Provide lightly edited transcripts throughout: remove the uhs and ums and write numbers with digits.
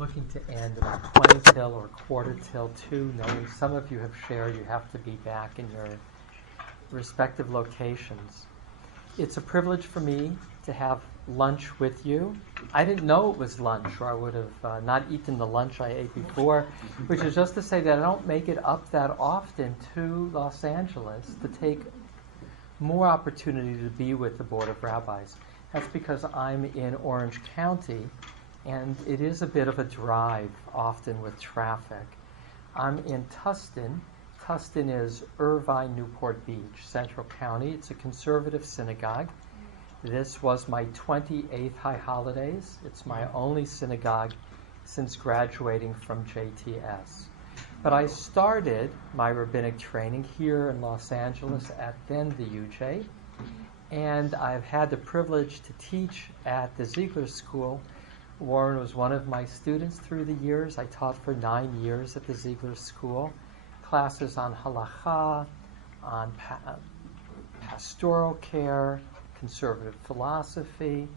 looking to end about 20 till or quarter till 2, knowing some of you have shared you have to be back in your respective locations. It's a privilege for me to have lunch with you. I didn't know it was lunch, or I would have not eaten the lunch I ate before, which is just to say that I don't make it up that often to Los Angeles to take more opportunity to be with the Board of Rabbis. That's because I'm in Orange County, and it is a bit of a drive, often with traffic. I'm in Tustin. Tustin is Irvine, Newport Beach, Central County. It's a conservative synagogue. This was my 28th High Holidays. It's my only synagogue since graduating from JTS. But I started my rabbinic training here in Los Angeles at then the UJ, and I've had the privilege to teach at the Ziegler School. Warren was one of my students through the years. I taught for 9 years at the Ziegler School, classes on halakha, on pastoral care, conservative philosophy,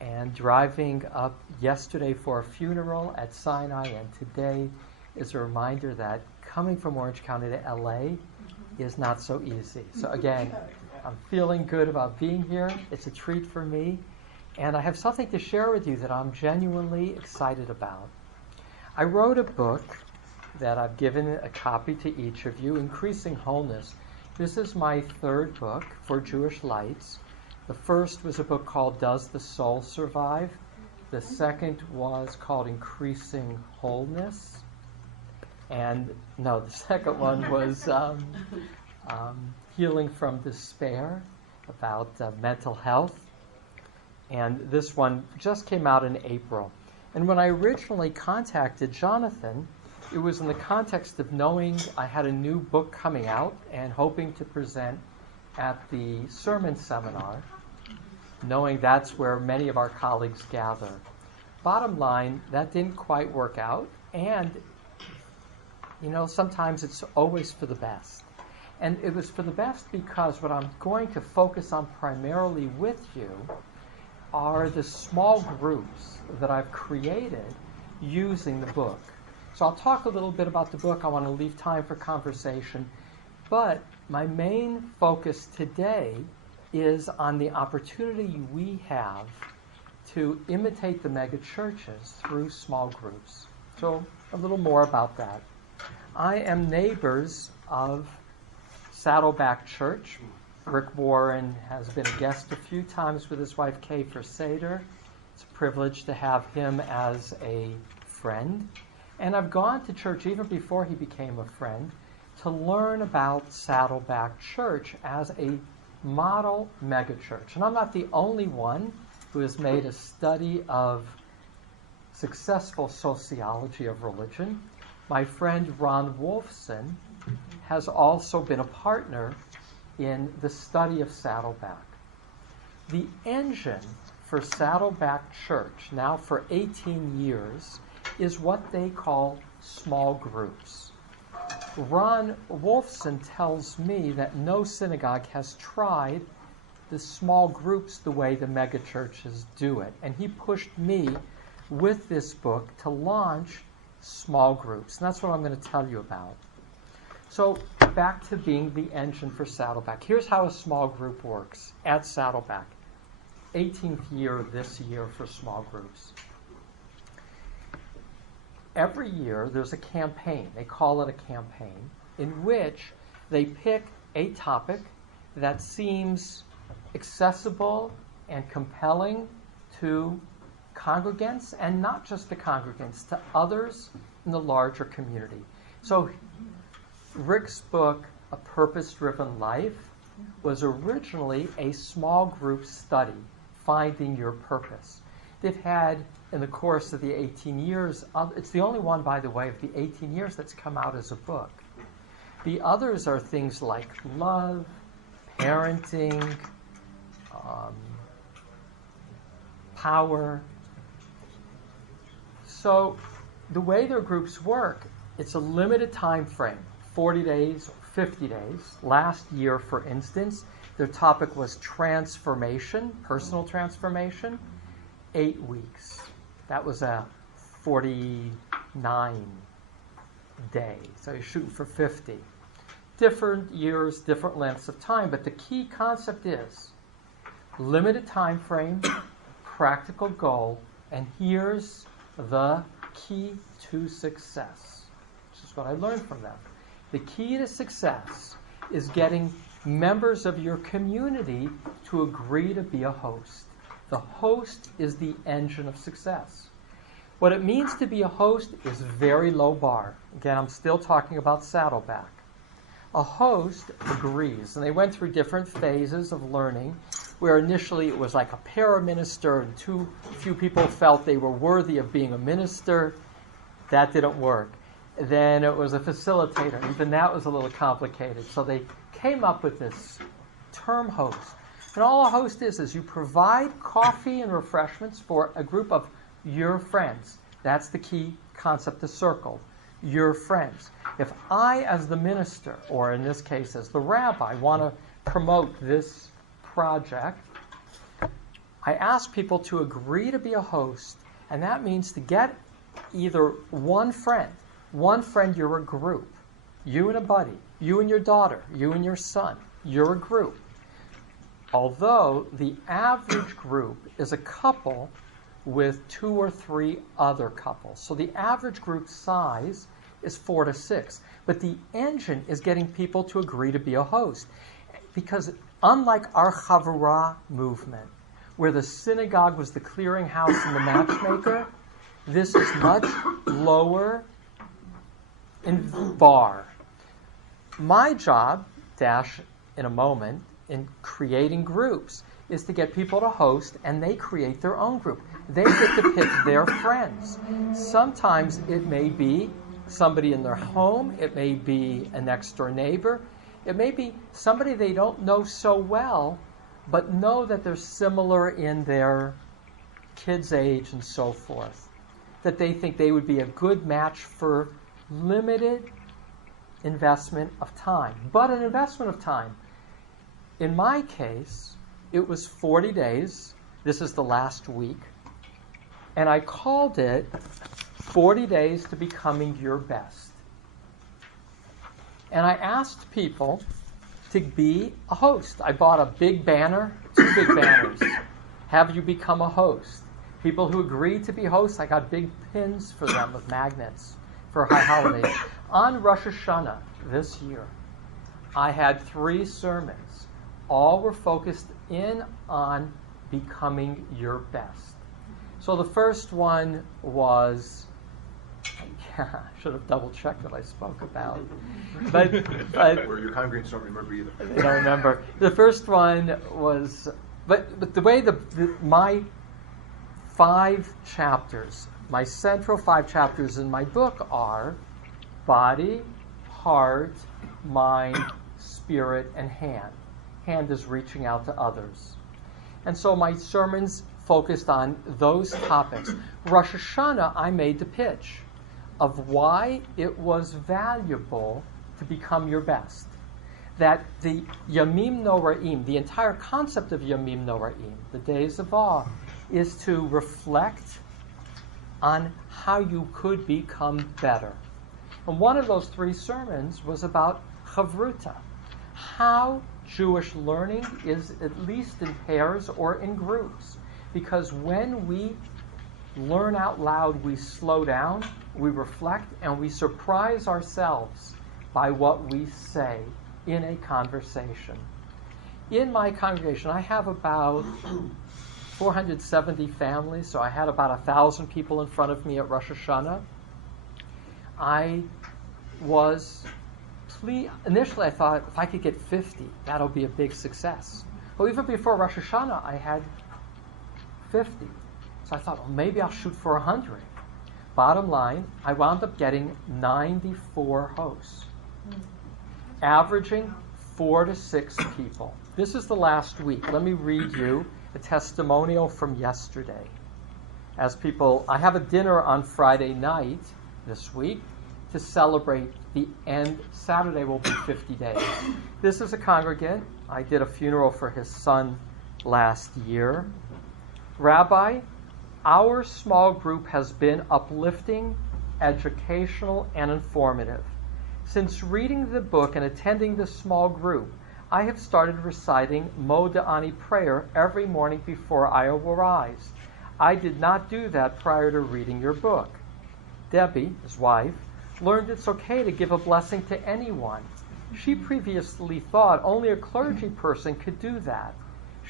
and driving up yesterday for a funeral at Sinai, and today is a reminder that coming from Orange County to LA is not so easy. So again, I'm feeling good about being here. It's a treat for me, and I have something to share with you that I'm genuinely excited about. I wrote a book that I've given a copy to each of you, Increasing Wholeness. This is my third book for Jewish Lights. The first was a book called Does the Soul Survive? The second was called Increasing Wholeness. And no, the second one was Healing from Despair, about mental health. And this one just came out in April. And when I originally contacted Jonathan, it was in the context of knowing I had a new book coming out and hoping to present at the sermon seminar, knowing that's where many of our colleagues gather. Bottom line, that didn't quite work out, and sometimes it's always for the best. And it was for the best because what I'm going to focus on primarily with you are the small groups that I've created using the book. So I'll talk a little bit about the book. I want to leave time for conversation. But my main focus today is on the opportunity we have to imitate the mega churches through small groups. So a little more about that. I am neighbors of Saddleback Church. Rick Warren has been a guest a few times with his wife Kay for Seder. It's a privilege to have him as a friend. And I've gone to church even before he became a friend to learn about Saddleback Church as a model megachurch. And I'm not the only one who has made a study of successful sociology of religion. My friend Ron Wolfson has also been a partner in the study of Saddleback. The engine for Saddleback Church, now for 18 years, is what they call small groups. Ron Wolfson tells me that no synagogue has tried the small groups the way the megachurches do it. And he pushed me with this book to launch small groups. And that's what I'm going to tell you about. So back to being the engine for Saddleback. Here's how a small group works at Saddleback. 18th year this year for small groups. Every year there's a campaign, they call it a campaign, in which they pick a topic that seems accessible and compelling to congregants, and not just the congregants, to others in the larger community. So Rick's book, A Purpose-Driven Life, was originally a small group study, Finding Your Purpose. They've had, in the course of the 18 years, it's the only one, by the way, of the 18 years that's come out as a book. The others are things like love, parenting, power. So the way their groups work, it's a limited time frame, 40 days, 50 days. Last year, for instance, their topic was transformation, personal transformation, 8 weeks. That was a 49 days. So you're shooting for 50. Different years, different lengths of time, but the key concept is limited time frame, practical goal, and here's the key to success. This is what I learned from them. The key to success is getting members of your community to agree to be a host. The host is the engine of success. What it means to be a host is very low bar. Again, I'm still talking about Saddleback. A host agrees, and they went through different phases of learning, where initially it was like a paraminister, and too few people felt they were worthy of being a minister. That didn't work. Then it was a facilitator. Even that was a little complicated. So they came up with this term host. And all a host is you provide coffee and refreshments for a group of your friends. That's the key concept to circle. Your friends. If I, as the minister, or in this case as the rabbi, want to promote this project, I ask people to agree to be a host, and that means to get either one friend, you're a group, you and a buddy, you and your daughter, you and your son, you're a group. Although the average group is a couple with 2 or 3 other couples. So the average group size is 4 to 6. But the engine is getting people to agree to be a host. Because unlike our Chavurah movement, where the synagogue was the clearinghouse and the matchmaker, this is much lower in bar. My job, Dash in a moment, in creating groups, is to get people to host, and they create their own group. They get to pick their friends. Sometimes it may be somebody in their home. It may be a next-door neighbor. It may be somebody they don't know so well, but know that they're similar in their kids' age and so forth, that they think they would be a good match for limited investment of time. But an investment of time. In my case, it was 40 days. This is the last week. And I called it 40 Days to Becoming Your Best. And I asked people to be a host. I bought a big banner, 2 big banners. Have you become a host? People who agreed to be hosts, I got big pins for them with magnets for high holidays. On Rosh Hashanah this year, I had 3 sermons. All were focused in on becoming your best. So the first one was, I should have double-checked what I spoke about. But where your congregants don't remember either. They don't remember. The first one was, but the way my 5 chapters, my central 5 chapters in my book are body, heart, mind, spirit, and hand. Hand is reaching out to others. And so my sermons focused on those topics. Rosh Hashanah, I made the pitch of why it was valuable to become your best. That the Yamim Noraim, the entire concept of Yamim Noraim, the days of awe, is to reflect on how you could become better. And one of those 3 sermons was about Chavruta, how Jewish learning is at least in pairs or in groups. Because when we learn out loud, we slow down, we reflect, and we surprise ourselves by what we say in a conversation. In my congregation, I have about 470 families, so I had about 1,000 people in front of me at Rosh Hashanah. Initially I thought if I could get 50, that'll be a big success. Well, even before Rosh Hashanah, I had 50. So I thought, well, maybe I'll shoot for 100. Bottom line, I wound up getting 94 hosts, averaging 4 to 6 people. This is the last week. Let me read you a testimonial from yesterday. I have a dinner on Friday night this week to celebrate the end. Saturday will be 50 days. This is a congregant. I did a funeral for his son last year. Rabbi, Our small group has been uplifting, educational, and informative. Since reading the book and attending this small group, I have started reciting Moda'ani prayer every morning before I arise. I did not do that prior to reading your book. Debbie, his wife, learned it's okay to give a blessing to anyone. She previously thought only a clergy person could do that.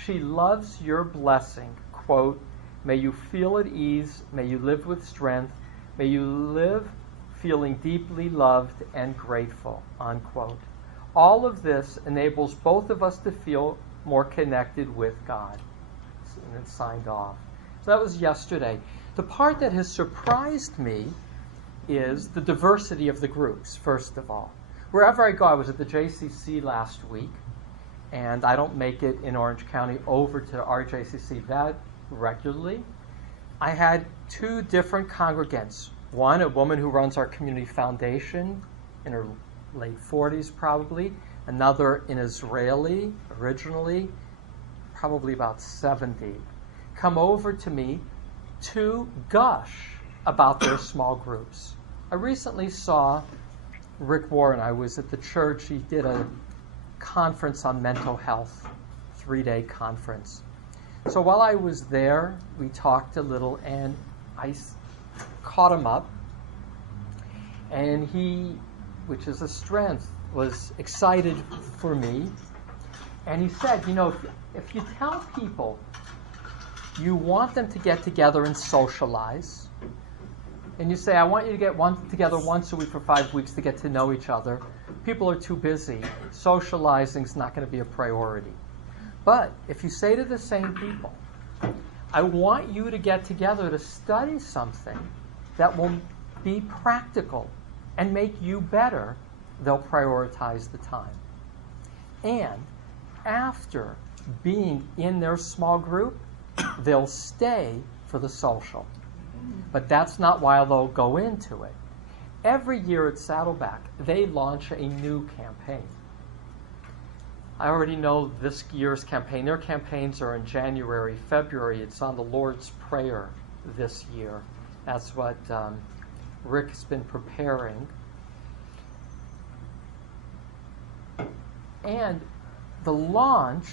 She loves your blessing. Quote, may you feel at ease, may you live with strength, may you live feeling deeply loved and grateful, unquote. All of this enables both of us to feel more connected with God. And it's signed off. So that was yesterday. The part that has surprised me is the diversity of the groups, first of all. Wherever I go, I was at the JCC last week, and I don't make it in Orange County over to our JCC that regularly. I had two different congregants. One, a woman who runs our community foundation in her late 40s probably. Another, an Israeli, originally, probably about 70. Come over to me to gush about their small groups. I recently saw Rick Warren. I was at the church. He did a conference on mental health, 3-day conference. So while I was there, we talked a little, and I caught him up. And he, which is a strength, was excited for me. And he said, you know, if you tell people you want them to get together and socialize, and you say, I want you to get together once a week for 5 weeks to get to know each other, people are too busy. Socializing is not going to be a priority. But if you say to the same people, I want you to get together to study something that will be practical and make you better, they'll prioritize the time. And after being in their small group, they'll stay for the social. But that's not why they'll go into it. Every year at Saddleback, they launch a new campaign. I already know this year's campaign. Their campaigns are in January, February. It's on the Lord's Prayer this year. That's what Rick's been preparing. And the launch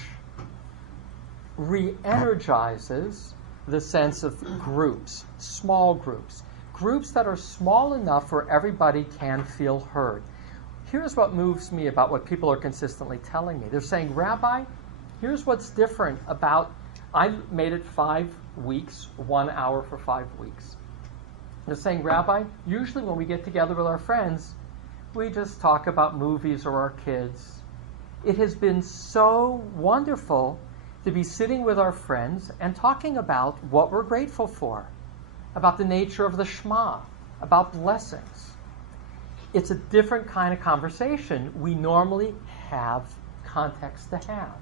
re-energizes the sense of groups, small groups, groups that are small enough where everybody can feel heard. Here's what moves me about what people are consistently telling me. They're saying, Rabbi, here's what's different about, I made it 5 weeks, 1 hour for 5 weeks. They're saying, Rabbi, usually when we get together with our friends, we just talk about movies or our kids. It has been so wonderful to be sitting with our friends and talking about what we're grateful for, about the nature of the Shema, about blessings. It's a different kind of conversation we normally have context to have.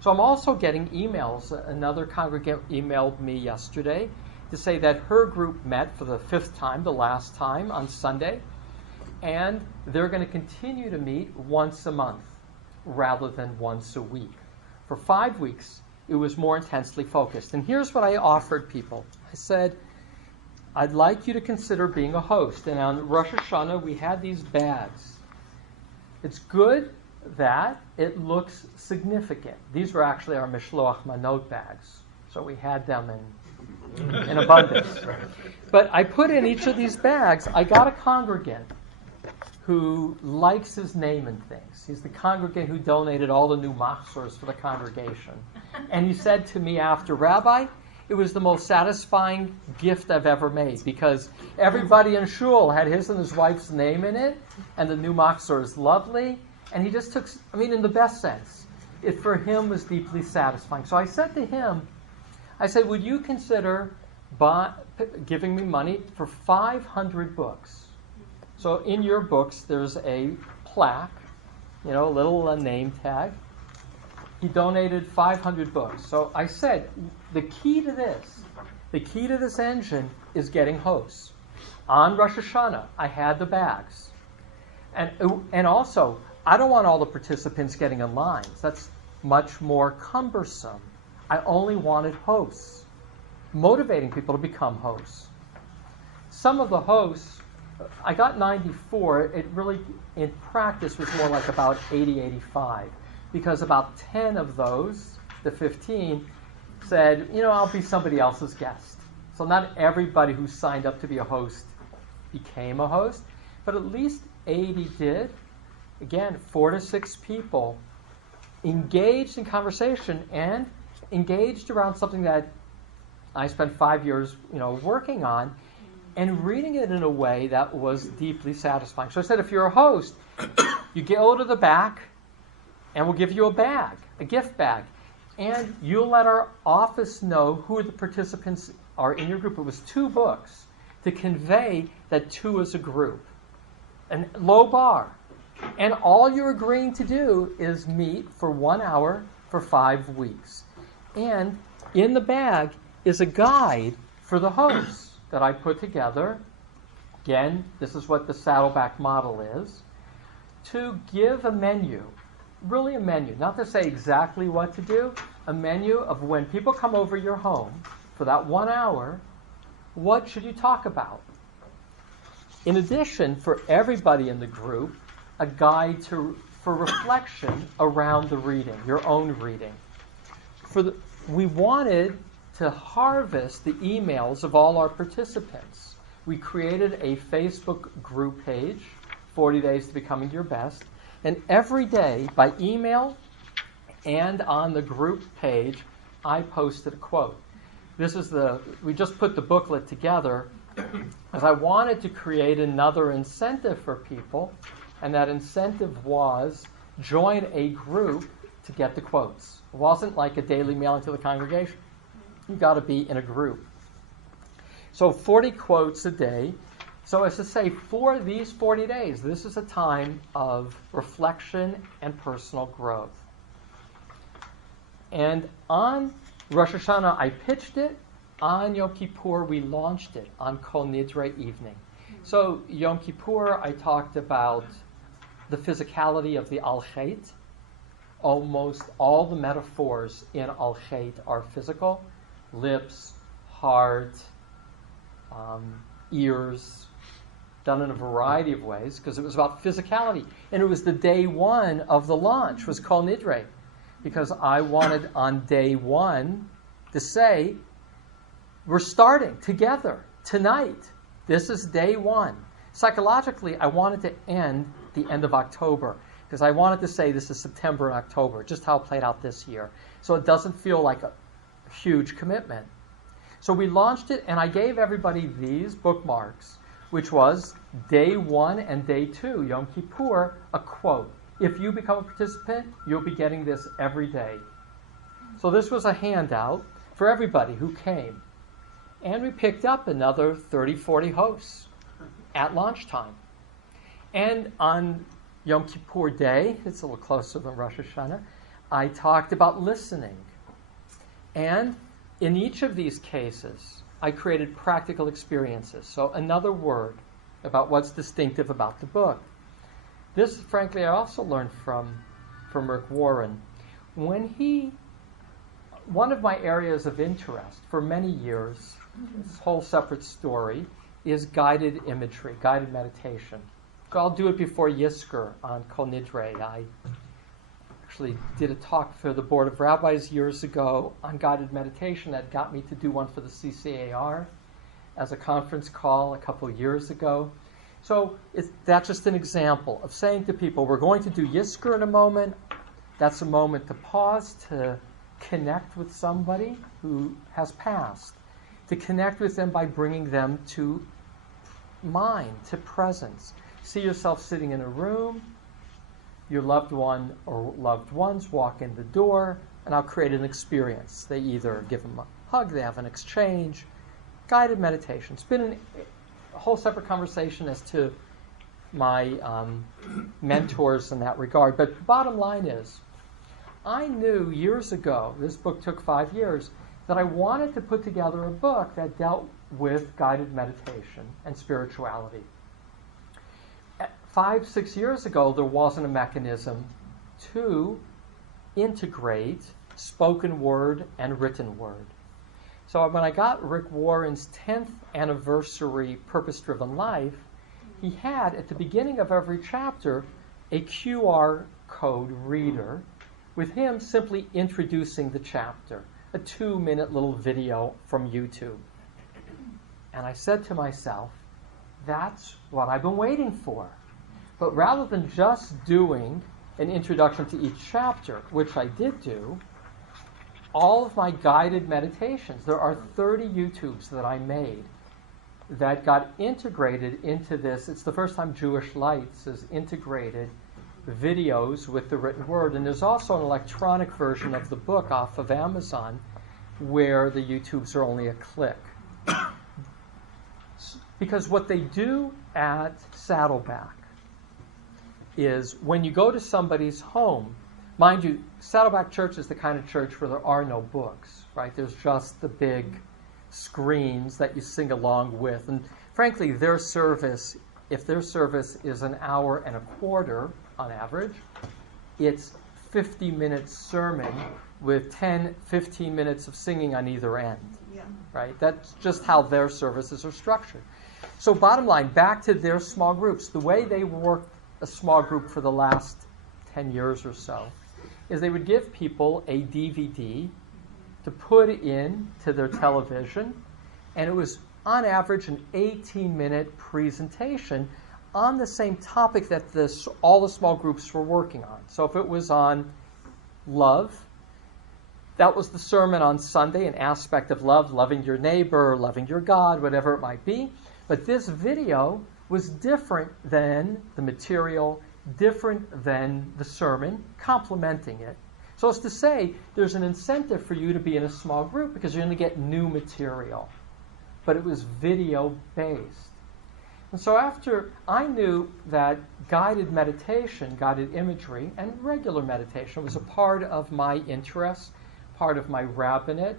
So I'm also getting emails. Another congregant emailed me yesterday to say that her group met for the 5th time, the last time, on Sunday, and they're going to continue to meet once a month rather than once a week. For 5 weeks, it was more intensely focused. And here's what I offered people. I said, I'd like you to consider being a host. And on Rosh Hashanah, we had these bags. It's good that it looks significant. These were actually our Mishloach Manot bags. So we had them in abundance. But I put in each of these bags, I got a congregant who likes his name and things. He's the congregant who donated all the new machzors for the congregation. And he said to me after, Rabbi, it was the most satisfying gift I've ever made because everybody in shul had his and his wife's name in it, and the new machzor is lovely. And he just took, in the best sense, it for him was deeply satisfying. So I said to him, I said, would you consider giving me money for 500 books? So in your books, there's a plaque, a little name tag. He donated 500 books. So I said, the key to this engine is getting hosts. On Rosh Hashanah, I had the bags. And also, I don't want all the participants getting in lines. That's much more cumbersome. I only wanted hosts. motivating people to become hosts. Some of the hosts, I got 94. It really, in practice, was more like about 80, 85, because about 10 of those, the 15, said, I'll be somebody else's guest. So not everybody who signed up to be a host became a host, but at least 80 did. Again, 4 to 6 people engaged in conversation and engaged around something that I spent 5 years, working on, and reading it in a way that was deeply satisfying. So I said, if you're a host, you go to the back, and we'll give you a bag, a gift bag, and you'll let our office know who the participants are in your group. It was 2 books to convey that 2 is a group, and low bar. And all you're agreeing to do is meet for 1 hour for 5 weeks. And in the bag is a guide for the hosts that I put together. Again, this is what the Saddleback model is. To give a menu, really a menu, not to say exactly what to do, a menu of when people come over your home for that 1 hour, what should you talk about? In addition, for everybody in the group, a guide for reflection around the reading, your own reading. We wanted to harvest the emails of all our participants. We created a Facebook group page, 40 Days to Becoming Your Best, and every day by email and on the group page, I posted a quote. We just put the booklet together because I wanted to create another incentive for people, and that incentive was join a group to get the quotes. It wasn't like a daily mailing to the congregation. You've got to be in a group. So 40 quotes a day. So as to say, for these 40 days, this is a time of reflection and personal growth. And on Rosh Hashanah, I pitched it. On Yom Kippur, we launched it on Kol Nidre evening. So Yom Kippur, I talked about the physicality of the Al-Chet. Almost all the metaphors in Al-Chet are physical. Lips, heart, ears, done in a variety of ways, because it was about physicality. And it was the day 1 of the launch, was Kol Nidre, because I wanted on day 1 to say, we're starting together tonight. This is day 1. Psychologically, I wanted to end the end of October, because I wanted to say this is September and October, just how it played out this year. So it doesn't feel like a huge commitment. So we launched it, and I gave everybody these bookmarks, which was day 1 and day 2, Yom Kippur, a quote. If you become a participant, you'll be getting this every day. So this was a handout for everybody who came. And we picked up another 30, 40 hosts at lunchtime. And on Yom Kippur Day, it's a little closer than Rosh Hashanah, I talked about listening. And in each of these cases, I created practical experiences. So another word about what's distinctive about the book. This, frankly, I also learned from Rick Warren. One of my areas of interest for many years, this whole separate story, is guided imagery, guided meditation. I'll do it before Yizkor on Kol Nidre. I actually did a talk for the Board of Rabbis years ago on guided meditation that got me to do one for the CCAR as a conference call a couple years ago. So that's just an example of saying to people, we're going to do Yizkor in a moment. That's a moment to pause, to connect with somebody who has passed, to connect with them by bringing them to mind, to presence. See yourself sitting in a room, your loved one or loved ones walk in the door, and I'll create an experience. They either give them a hug, they have an exchange. Guided meditation. It's been a whole separate conversation as to my mentors in that regard. But the bottom line is, I knew years ago, this book took 5 years, that I wanted to put together a book that dealt with guided meditation and spirituality. 5, 6 years ago, there wasn't a mechanism to integrate spoken word and written word. So when I got Rick Warren's 10th anniversary Purpose-Driven Life, he had, at the beginning of every chapter, a QR code reader with him simply introducing the chapter, a 2-minute little video from YouTube. And I said to myself, that's what I've been waiting for. But rather than just doing an introduction to each chapter, which I did do, all of my guided meditations, there are 30 YouTubes that I made that got integrated into this. It's the first time Jewish Lights has integrated videos with the written word. And there's also an electronic version of the book off of Amazon where the YouTubes are only a click. Because what they do at Saddleback is when you go to somebody's home, mind you, Saddleback Church is the kind of church where there are no books, right? There's just the big screens that you sing along with. And frankly, their service, if their service is an hour and a quarter on average, it's 50-minute sermon with 10, 15 minutes of singing on either end, right? That's just how their services are structured. So bottom line, back to their small groups. The way they work a small group for the last 10 years or so is they would give people a DVD to put in to their television, and it was on average an 18-minute presentation on the same topic that all the small groups were working on. So if it was on love, that was the sermon on Sunday, an aspect of love, loving your neighbor, loving your God, whatever it might be. But this video was different than the material, different than the sermon, complementing it. So as to say, there's an incentive for you to be in a small group because you're going to get new material. But it was video-based. And so after I knew that guided meditation, guided imagery, and regular meditation was a part of my interest, part of my rabbinate,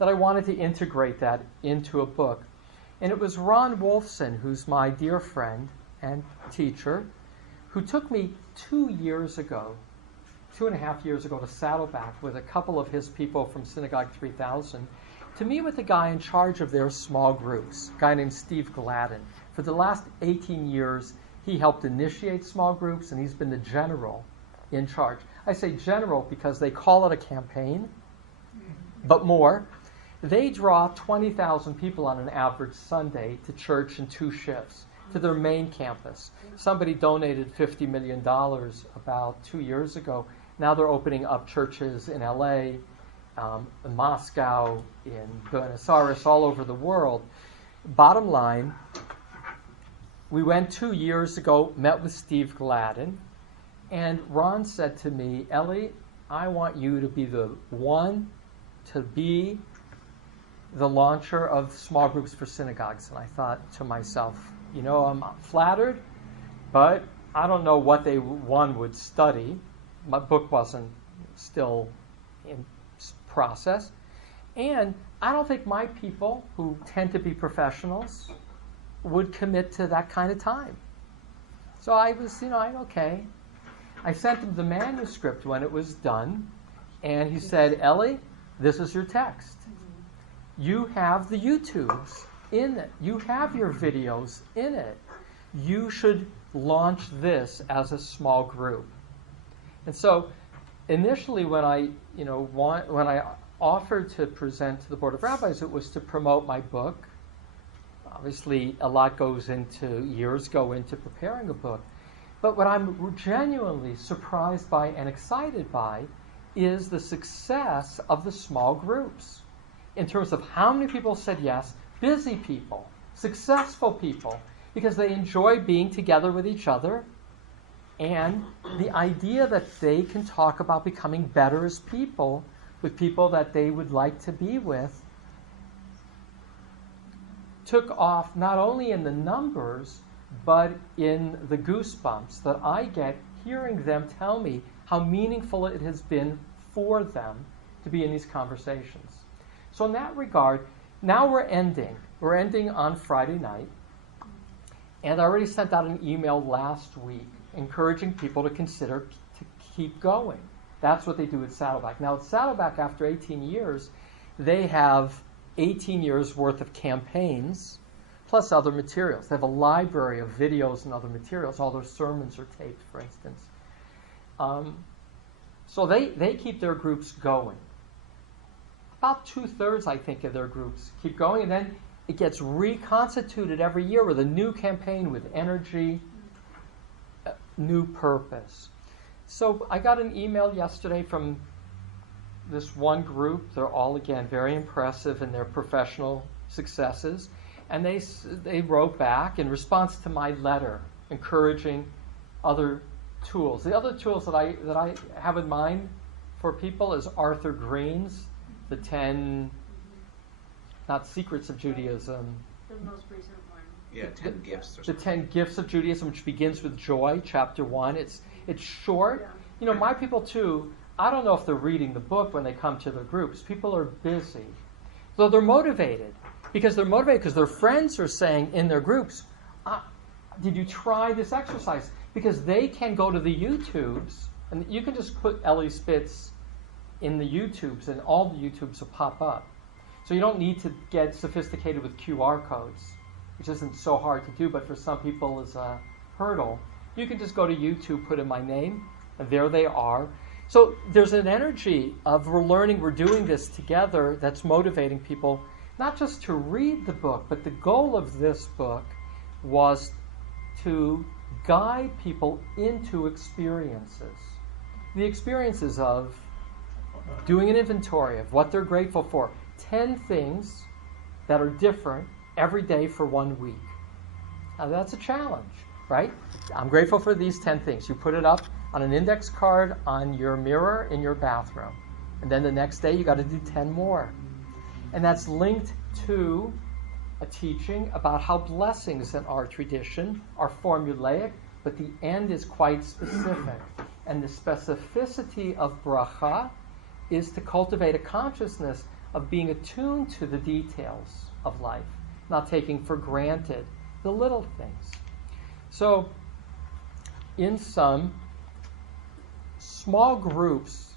that I wanted to integrate that into a book. And it was Ron Wolfson, who's my dear friend and teacher, who took me 2 years ago, 2.5 years ago, to Saddleback with a couple of his people from Synagogue 3000 to meet with the guy in charge of their small groups, a guy named Steve Gladden. For the last 18 years, he helped initiate small groups, and he's been the general in charge. I say general because they call it a campaign, but more. They draw 20,000 people on an average Sunday to church in 2 shifts, to their main campus. Somebody donated $50 million about 2 years ago. Now they're opening up churches in LA, in Moscow, in Buenos Aires, all over the world. Bottom line, we went 2 years ago, met with Steve Gladden, and Ron said to me, Ellie, I want you to be the one to be the launcher of small groups for synagogues. And I thought to myself, you know, I'm flattered, but I don't know what one would study. My book wasn't still in process. And I don't think my people, who tend to be professionals, would commit to that kind of time. So I was, okay. I sent him the manuscript when it was done, and he said, Ellie, this is your text. You have the YouTubes in it. You have your videos in it. You should launch this as a small group. And so initially when I offered to present to the Board of Rabbis, it was to promote my book. Obviously, a lot years go into preparing a book. But what I'm genuinely surprised by and excited by is the success of the small groups. In terms of how many people said yes, busy people, successful people, because they enjoy being together with each other, and the idea that they can talk about becoming better as people with people that they would like to be with took off not only in the numbers, but in the goosebumps that I get hearing them tell me how meaningful it has been for them to be in these conversations. So in that regard, now we're ending. We're ending on Friday night. And I already sent out an email last week encouraging people to consider to keep going. That's what they do at Saddleback. Now at Saddleback, after 18 years, They have 18 years worth of campaigns, plus other materials. They have a library of videos and other materials. All their sermons are taped, for instance. So they keep their groups going. About 2/3, I think, of their groups keep going, and then it gets reconstituted every year with a new campaign, with energy, new purpose. So I got an email yesterday from this one group. They're all, again, very impressive in their professional successes. And they wrote back in response to my letter, encouraging other tools. The other tools that I have in mind for people is Arthur Green's The 10, not Secrets of Judaism. The most recent one. Yeah, 10 gifts. Or The something. 10 Gifts of Judaism, which begins with joy, chapter 1. It's short. Yeah. You know, my people too, I don't know if they're reading the book when they come to their groups. People are busy. So they're motivated. Because their friends are saying in their groups, did you try this exercise? Because they can go to the YouTubes, and you can just put Ellie Spitz in the YouTubes, and all the YouTubes will pop up. So you don't need to get sophisticated with QR codes, which isn't so hard to do, but for some people is a hurdle. You can just go to YouTube, put in my name, and there they are. So there's an energy of we're learning, we're doing this together that's motivating people, not just to read the book, but the goal of this book was to guide people into experiences. The experiences of doing an inventory of what they're grateful for. 10 things that are different every day for 1 week. Now that's a challenge, right? I'm grateful for these 10 things. You put it up on an index card on your mirror in your bathroom. And then the next day you got to do 10 more. And that's linked to a teaching about how blessings in our tradition are formulaic, but the end is quite specific. And the specificity of bracha is to cultivate a consciousness of being attuned to the details of life, not taking for granted the little things. So, in sum, small groups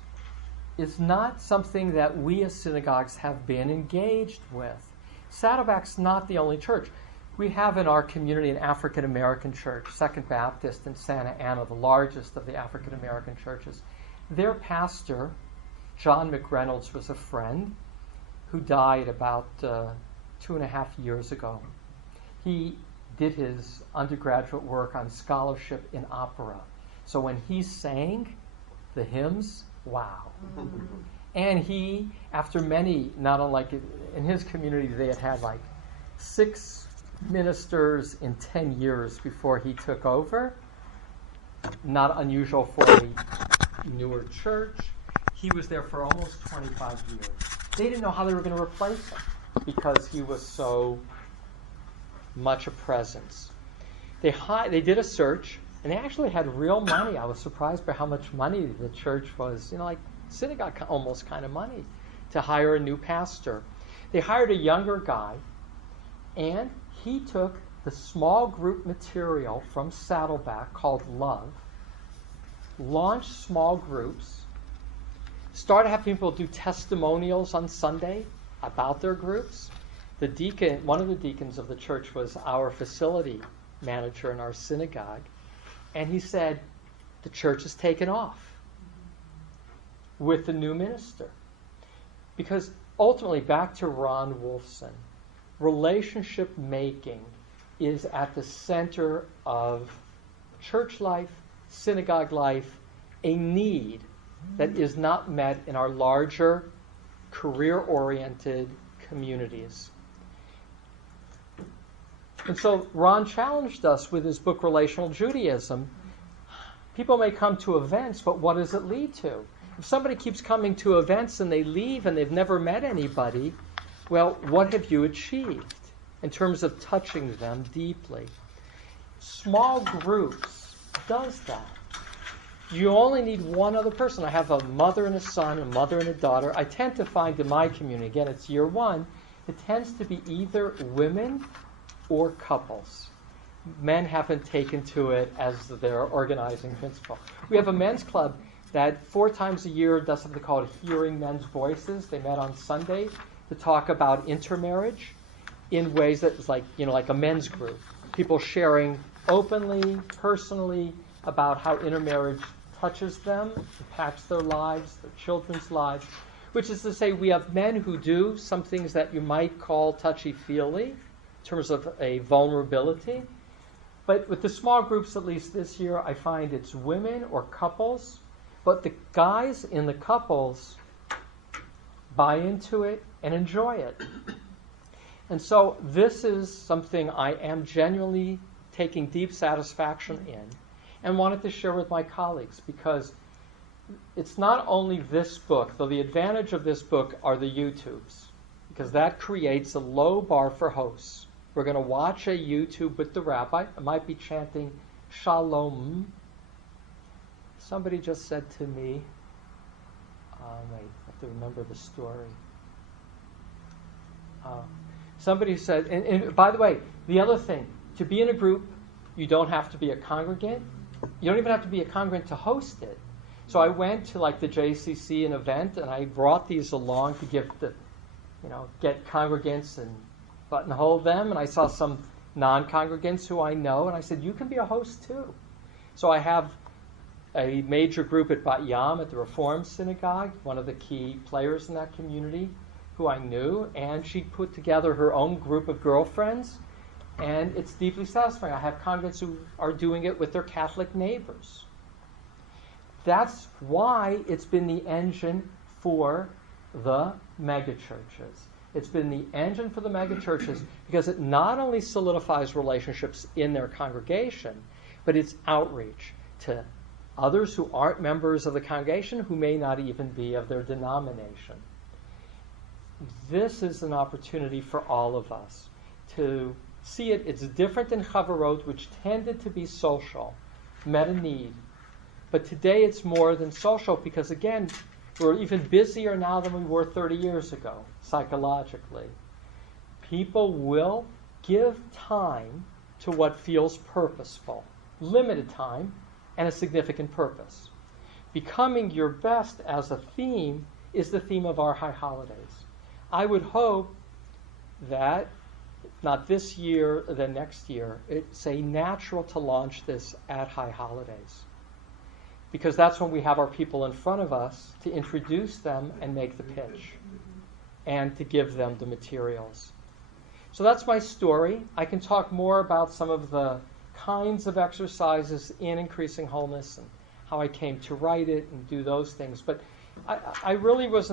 is not something that we as synagogues have been engaged with. Saddleback's not the only church. We have in our community an African American church, Second Baptist in Santa Ana, the largest of the African American churches. Their pastor, John McReynolds, was a friend who died about 2.5 years ago. He did his undergraduate work on scholarship in opera. So when he sang the hymns, wow. And he, after many, not unlike in his community, they had like 6 ministers in 10 years before he took over. Not unusual for a newer church. He was there for almost 25 years. They didn't know how they were going to replace him because he was so much a presence. They did a search, and they actually had real money. I was surprised by how much money the church was, like synagogue almost kind of money, to hire a new pastor. They hired a younger guy, and he took the small group material from Saddleback called Love, launched small groups, started having people do testimonials on Sunday about their groups. One of the deacons of the church was our facility manager in our synagogue, and he said, the church has taken off with the new minister. Because ultimately, back to Ron Wolfson, relationship making is at the center of church life, synagogue life, a need that is not met in our larger, career-oriented communities. And so Ron challenged us with his book, Relational Judaism. People may come to events, but what does it lead to? If somebody keeps coming to events and they leave and they've never met anybody, well, what have you achieved in terms of touching them deeply? Small groups does that. You only need one other person. I have a mother and a son, a mother and a daughter. I tend to find in my community, again, it's year one, it tends to be either women or couples. Men haven't taken to it as their organizing principle. We have a men's club that 4 times a year does something called Hearing Men's Voices. They met on Sunday to talk about intermarriage in ways that was like a men's group. People sharing openly, personally, about how intermarriage touches them, impacts their lives, their children's lives, which is to say we have men who do some things that you might call touchy-feely in terms of a vulnerability. But with the small groups, at least this year, I find it's women or couples, but the guys in the couples buy into it and enjoy it. And so this is something I am genuinely taking deep satisfaction in and wanted to share with my colleagues, because it's not only this book, though the advantage of this book are the YouTubes, because that creates a low bar for hosts. We're going to watch a YouTube with the rabbi. I might be chanting Shalom. Somebody just said to me, wait, I have to remember the story. Somebody said, and by the way, the other thing, to be in a group, you don't have to be a congregant. You don't even have to be a congregant to host it. So I went to like the JCC, an event, and I brought these along to give get congregants and buttonhole them. And I saw some non-congregants who I know, and I said, you can be a host too. So I have a major group at Bat Yam at the Reform Synagogue, one of the key players in that community, who I knew, and she put together her own group of girlfriends, and it's deeply satisfying. I have congregants who are doing it with their Catholic neighbors. That's why it's been the engine for the megachurches. It's been the engine for the megachurches because it not only solidifies relationships in their congregation, but it's outreach to others who aren't members of the congregation, who may not even be of their denomination. This is an opportunity for all of us to see it. It's different than Chavarot, which tended to be social, met a need. But today it's more than social because, again, we're even busier now than we were 30 years ago, psychologically. People will give time to what feels purposeful, limited time, and a significant purpose. Becoming your best as a theme is the theme of our high holidays. I would hope that, not this year, then next year, it's a natural to launch this at high holidays. Because that's when we have our people in front of us to introduce them and make the pitch and to give them the materials. So that's my story. I can talk more about some of the kinds of exercises in Increasing Wholeness and how I came to write it and do those things. But I really was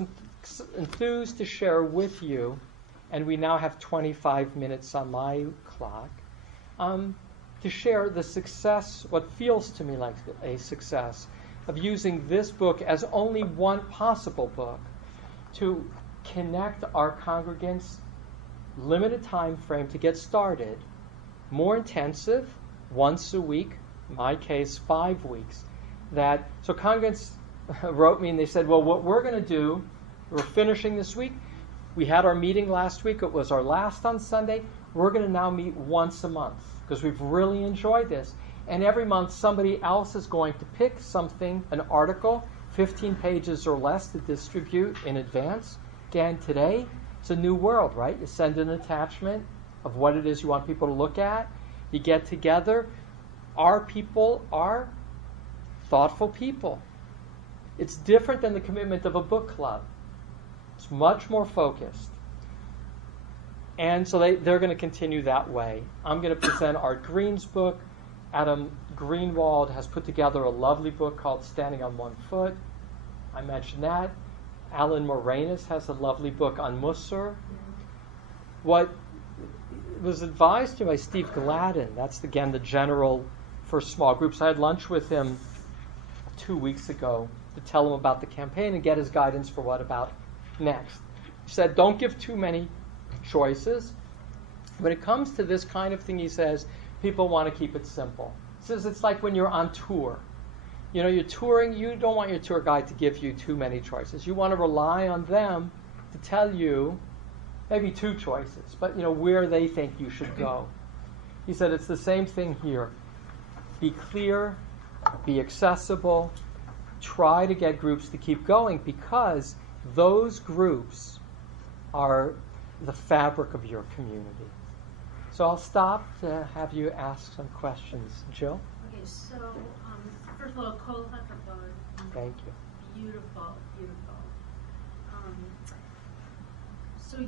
enthused to share with you, and we now have 25 minutes on my clock, to share the success, what feels to me like a success, of using this book as only one possible book to connect our congregants, limited time frame to get started, more intensive, once a week, in my case 5 weeks. So congregants wrote me and they said, well, what we're going to do, we're finishing this week. We had our meeting last week. It was our last on Sunday. We're going to now meet once a month because we've really enjoyed this. And every month somebody else is going to pick something, an article, 15 pages or less to distribute in advance. Again, today, it's a new world, right? You send an attachment of what it is you want people to look at. You get together. Our people are thoughtful people. It's different than the commitment of a book club. It's much more focused. And so they're going to continue that way. I'm going to present Art Green's book. Adam Greenwald has put together a lovely book called Standing on One Foot. I mentioned that. Alan Moranis has a lovely book on Musar. What was advised to me by Steve Gladden, that's again the general for small groups. I had lunch with him 2 weeks ago to tell him about the campaign and get his guidance for what about next. He said, don't give too many choices. When it comes to this kind of thing, he says, people want to keep it simple. He says it's like when you're on tour. You're touring, you don't want your tour guide to give you too many choices. You want to rely on them to tell you maybe 2 choices, but where they think you should go. He said it's the same thing here. Be clear, be accessible, try to get groups to keep going because those groups are the fabric of your community. So I'll stop to have you ask some questions. Jill? Okay, so first of all, Cole Huckerbug. Thank you. Beautiful, beautiful. So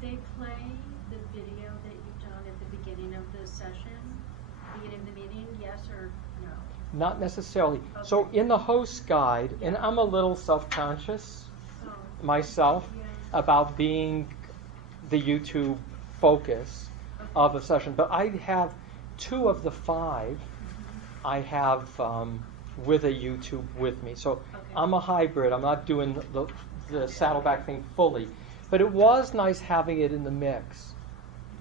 they play the video that you've done at the beginning of the session, beginning of the meeting, yes or no? Not necessarily. Okay. So in the host guide, and I'm a little self-conscious myself about being the YouTube focus of a session, but I have 2 of the 5 I have with a YouTube with me. So I'm a hybrid. I'm not doing the Saddleback thing fully. But it was nice having it in the mix.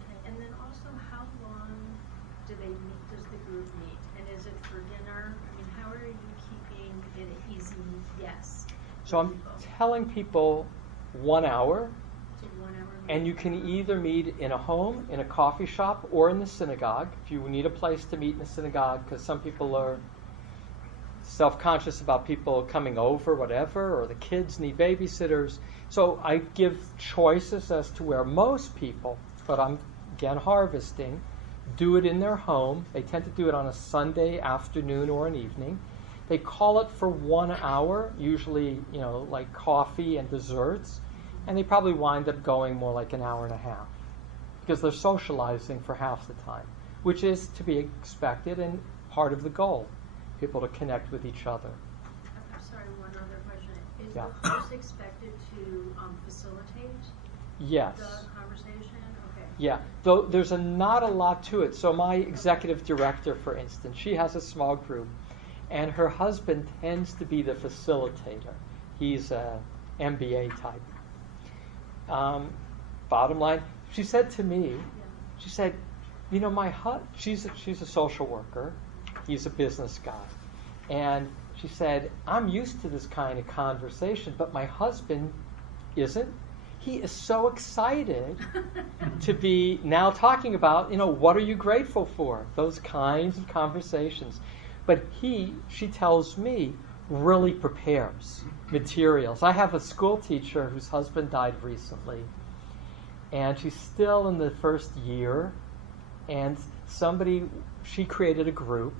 Okay. And then also, how long does the group meet? And is it for dinner? I mean, how are you keeping it an easy yes? So I'm telling people 1 hour. So 1 hour. And you can either meet in a home, in a coffee shop, or in the synagogue. If you need a place to meet in the synagogue, because some people are self-conscious about people coming over, whatever, or the kids need babysitters. So I give choices as to where most people, but I'm again harvesting, do it in their home. They tend to do it on a Sunday afternoon or an evening. They call it for 1 hour, usually, like coffee and desserts. And they probably wind up going more like an hour and a half because they're socializing for half the time, which is to be expected and part of the goal, people to connect with each other. I'm sorry, one other question. Is Yeah. the host expected to facilitate Yes. the conversation? Okay. Yeah, though there's not a lot to it. So my executive director, for instance, she has a small group, and her husband tends to be the facilitator. He's a MBA type. Bottom line, she said to me, she said, she's a social worker, he's a business guy, and she said, I'm used to this kind of conversation, but my husband isn't. He is so excited to be now talking about, what are you grateful for? Those kinds of conversations. But she tells me, really prepares materials. I have a school teacher whose husband died recently, and she's still in the first year, and she created a group,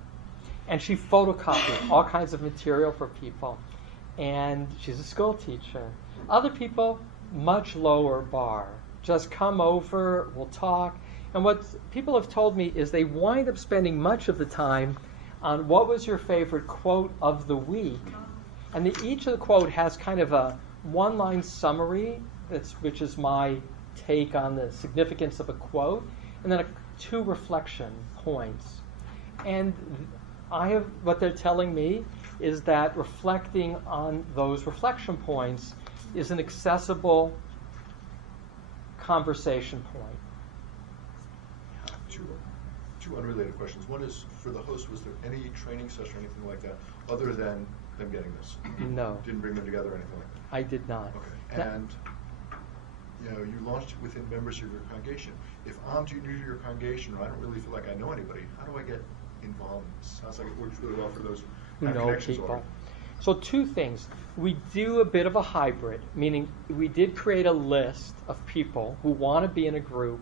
and she photocopied all kinds of material for people, and she's a school teacher. Other people, much lower bar, just come over, we'll talk, and what people have told me is they wind up spending much of the time on what was your favorite quote of the week. And each of the quote has kind of a one-line summary, which is my take on the significance of a quote, and then 2 reflection points. And what they're telling me is that reflecting on those reflection points is an accessible conversation point. Two unrelated questions. One is, for the host, was there any training session or anything like that other than them getting this? No. Didn't bring them together or anything like that? I did not. Okay. And you launched it within members of your congregation. If I'm too new to your congregation or I don't really feel like I know anybody, how do I get involved? It sounds like it works really well for those Who know connections people. already. So 2 things. We do a bit of a hybrid, meaning we did create a list of people who want to be in a group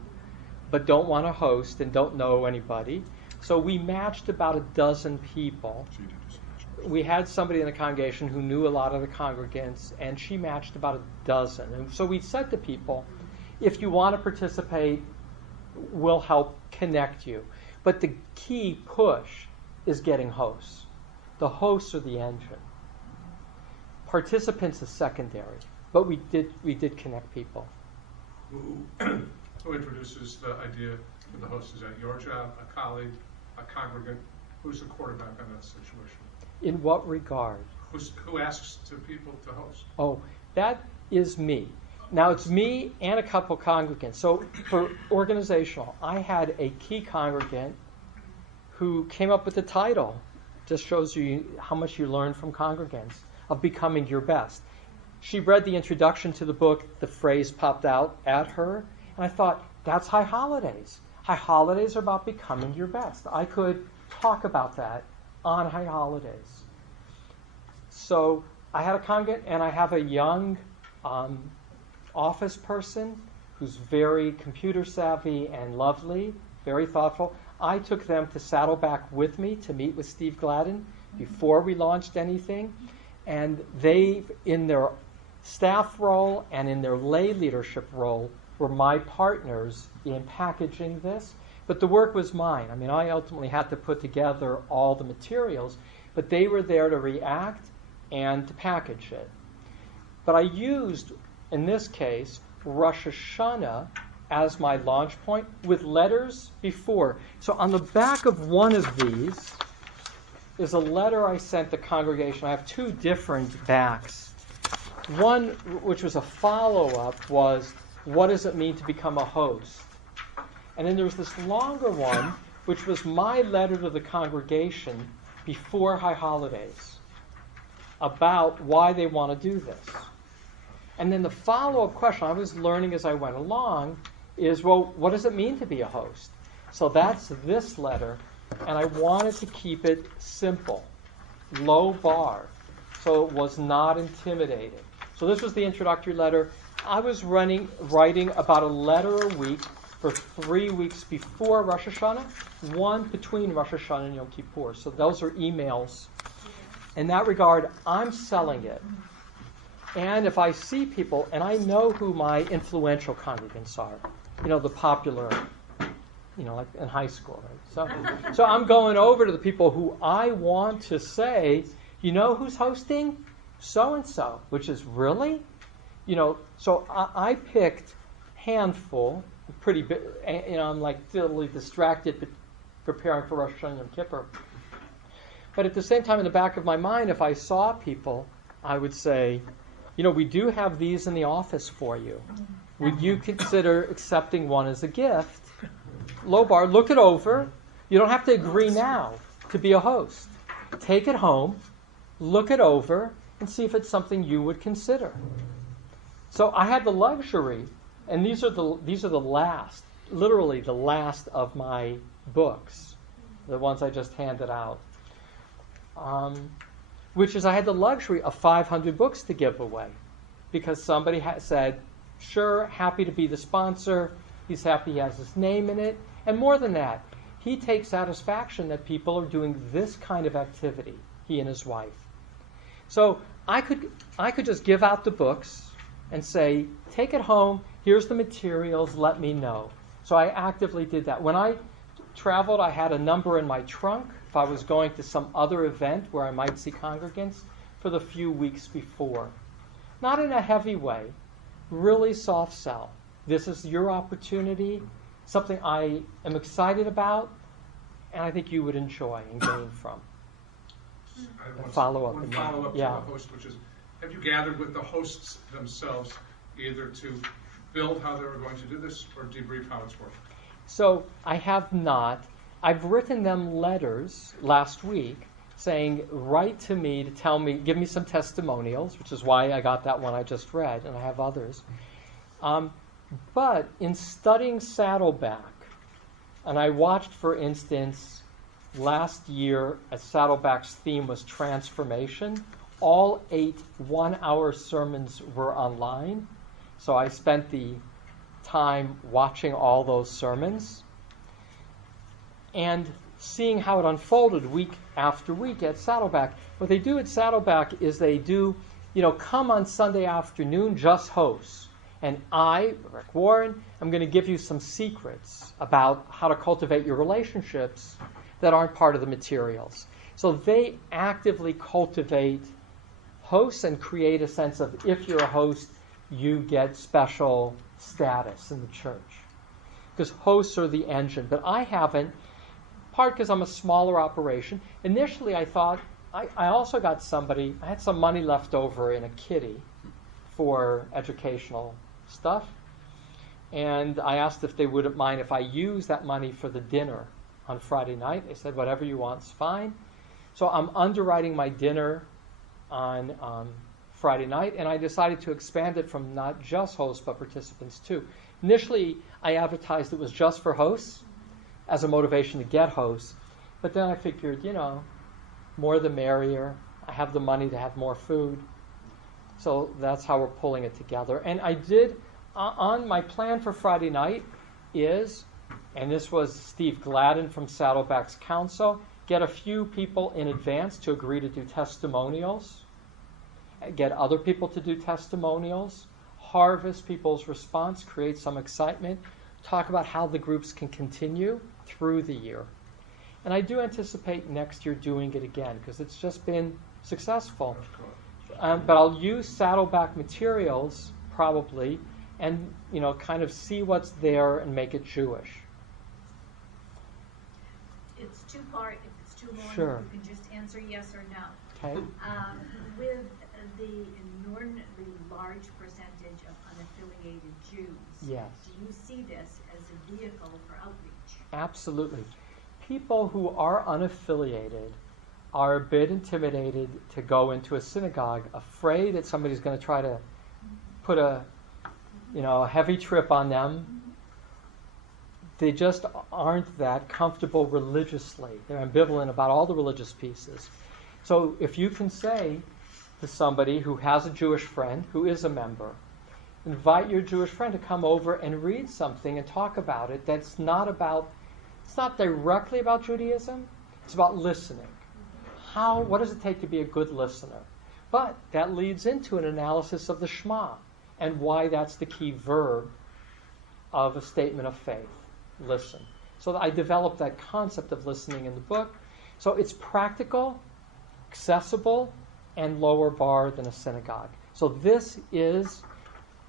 but don't want to host and don't know anybody. So we matched about 12 people. So you did this match. We had somebody in the congregation who knew a lot of the congregants, and she matched about 12. And so we said to people, if you want to participate, we'll help connect you. But the key push is getting hosts. The hosts are the engine. Participants is secondary, but we did connect people. Who introduces the idea to the host? Is that your job, a colleague, a congregant? Who's the quarterback in that situation? In what regard? Who asks to people to host? Oh, that is me. Now it's me and a couple congregants. So for organizational, I had a key congregant who came up with the title. Just shows you how much you learn from congregants, of becoming your best. She read the introduction to the book, the phrase popped out at her, and I thought, that's High Holidays. High Holidays are about becoming your best. I could talk about that on High Holidays. So I had a congregant, and I have a young office person who's very computer savvy and lovely, very thoughtful. I took them to Saddleback with me to meet with Steve Gladden before we launched anything. And they, in their staff role and in their lay leadership role, were my partners in packaging this. But the work was mine. I mean, I ultimately had to put together all the materials, but they were there to react and to package it. But I used, in this case, Rosh Hashanah as my launch point with letters before. So on the back of one of these is a letter I sent the congregation. I have two different backs. One, which was a follow-up, was, what does it mean to become a host? And then there was this longer one, which was my letter to the congregation before High Holidays about why they want to do this. And then the follow-up question I was learning as I went along is, well, what does it mean to be a host? So that's this letter, and I wanted to keep it simple, low bar, so it was not intimidating. So this was the introductory letter. I was writing about a letter a week for 3 weeks before Rosh Hashanah, one between Rosh Hashanah and Yom Kippur. So those are emails. In that regard, I'm selling it. And if I see people, and I know who my influential congregants are, the popular, like in high school, right? So I'm going over to the people who I want to say, who's hosting? So-and-so, which is really? So I picked handful, pretty big, I'm like totally distracted preparing for Rosh Hashanah and Yom Kippur. But at the same time, in the back of my mind, if I saw people, I would say, we do have these in the office for you. Would you consider accepting one as a gift? Low bar, look it over. You don't have to agree now to be a host. Take it home, look it over, and see if it's something you would consider. So I had the luxury, and these are the last, literally the last of my books, the ones I just handed out. Which is I had the luxury of 500 books to give away because somebody said, sure, happy to be the sponsor. He's happy he has his name in it. And more than that, he takes satisfaction that people are doing this kind of activity, he and his wife. So I could just give out the books and say, take it home, here's the materials, let me know. So I actively did that. When I traveled, I had a number in my trunk if I was going to some other event where I might see congregants for the few weeks before. Not in a heavy way, really soft sell. This is your opportunity, something I am excited about, and I think you would enjoy and gain from. I have A follow-up. One follow-up Yeah. to the host, which is, have you gathered with the hosts themselves either to build how they were going to do this or debrief how it's working? So I have not. I've written them letters last week saying, write to me to tell me, give me some testimonials, which is why I got that one I just read, and I have others. But in studying Saddleback, and I watched, for instance, last year, Saddleback's theme was transformation. All 8 one-hour sermons were online. So I spent the time watching all those sermons and seeing how it unfolded week after week at Saddleback. What they do at Saddleback is they do, come on Sunday afternoon, just hosts. And I, Rick Warren, I'm going to give you some secrets about how to cultivate your relationships that aren't part of the materials. So they actively cultivate hosts and create a sense of, if you're a host, you get special status in the church. Because hosts are the engine. But I haven't, part because I'm a smaller operation. Initially I thought, I also got somebody, I had some money left over in a kitty for educational stuff. And I asked if they wouldn't mind if I used that money for the dinner on Friday night. They said, whatever you want's fine. So I'm underwriting my dinner on Friday night, and I decided to expand it from not just hosts, but participants too. Initially, I advertised it was just for hosts as a motivation to get hosts, but then I figured, more the merrier. I have the money to have more food. So that's how we're pulling it together. And I did, on my plan for Friday night is, and this was Steve Gladden from Saddleback Council, get a few people in advance to agree to do testimonials, get other people to do testimonials, harvest people's response, create some excitement, talk about how the groups can continue through the year. And I do anticipate next year doing it again because it's just been successful. But I'll use Saddleback materials probably and, kind of see what's there and make it Jewish. It's two-part. If it's too long, Sure. you can just answer yes or no. Okay? With the inordinately large percentage of unaffiliated Jews, Yes. do you see this as a vehicle for outreach? Absolutely. People who are unaffiliated are a bit intimidated to go into a synagogue, afraid that somebody's going to try to put a heavy trip on them. They just aren't that comfortable religiously. They're ambivalent about all the religious pieces. So if you can say to somebody who has a Jewish friend, who is a member, invite your Jewish friend to come over and read something and talk about it it's not directly about Judaism, it's about listening. What does it take to be a good listener? But that leads into an analysis of the Shema and why that's the key verb of a statement of faith. Listen. So I developed that concept of listening in the book. So it's practical, accessible, and lower bar than a synagogue. So this is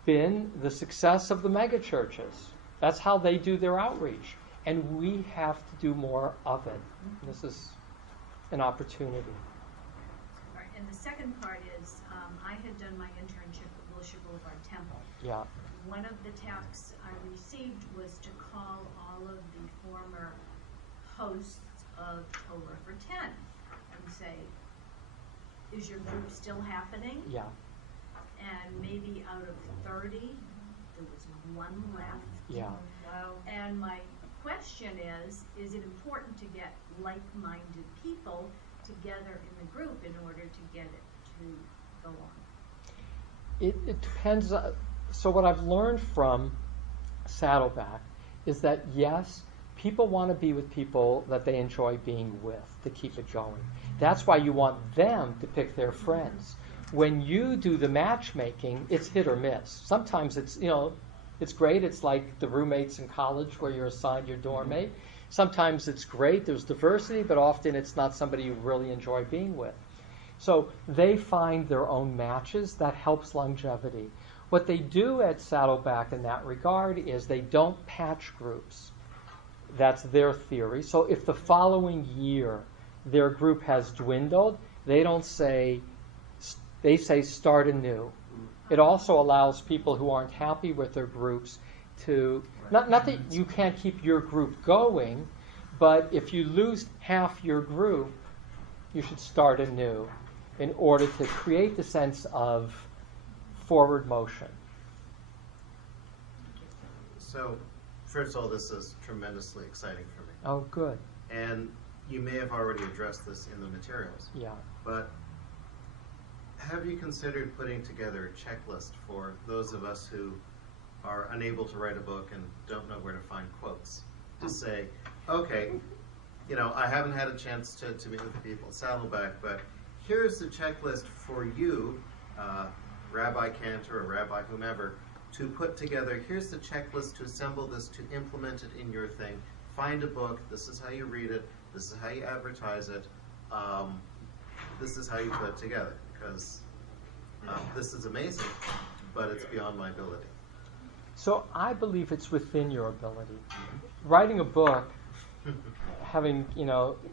been the success of the megachurches. That's how they do their outreach. And we have to do more of it. This is an opportunity. All right, and the second part is, I had done my internship at Wilshire Boulevard Temple. Yeah. One of the tasks I received was to call all of the former hosts of Torah for 10 and say, is your group still happening? Yeah. And maybe out of 30, there was one left. Yeah. Wow. And my question is it important to get like-minded people together in the group in order to get it to go on? It depends. So what I've learned from Saddleback is that, yes, people want to be with people that they enjoy being with to keep it going. That's why you want them to pick their friends. When you do the matchmaking, it's hit or miss. Sometimes it's great. It's like the roommates in college where you're assigned your dorm mate. Sometimes it's great. There's diversity, but often it's not somebody you really enjoy being with. So they find their own matches. That helps longevity. What they do at Saddleback in that regard is they don't patch groups. That's their theory. So if the following year their group has dwindled, they say start anew. It also allows people who aren't happy with their groups to, not that you can't keep your group going, but if you lose half your group, you should start anew in order to create the sense of forward motion. So, first of all, this is tremendously exciting for me. Oh, good. And you may have already addressed this in the materials. Yeah. But have you considered putting together a checklist for those of us who are unable to write a book and don't know where to find quotes? To say, okay, I haven't had a chance to meet with the people at Saddleback, but here's the checklist for you, Rabbi Cantor or Rabbi whomever, to put together. Here's the checklist to assemble this, to implement it in your thing. Find a book. This is how you read it. This is how you advertise it. This is how you put it together. Because this is amazing, but it's beyond my ability. So I believe it's within your ability. Writing a book,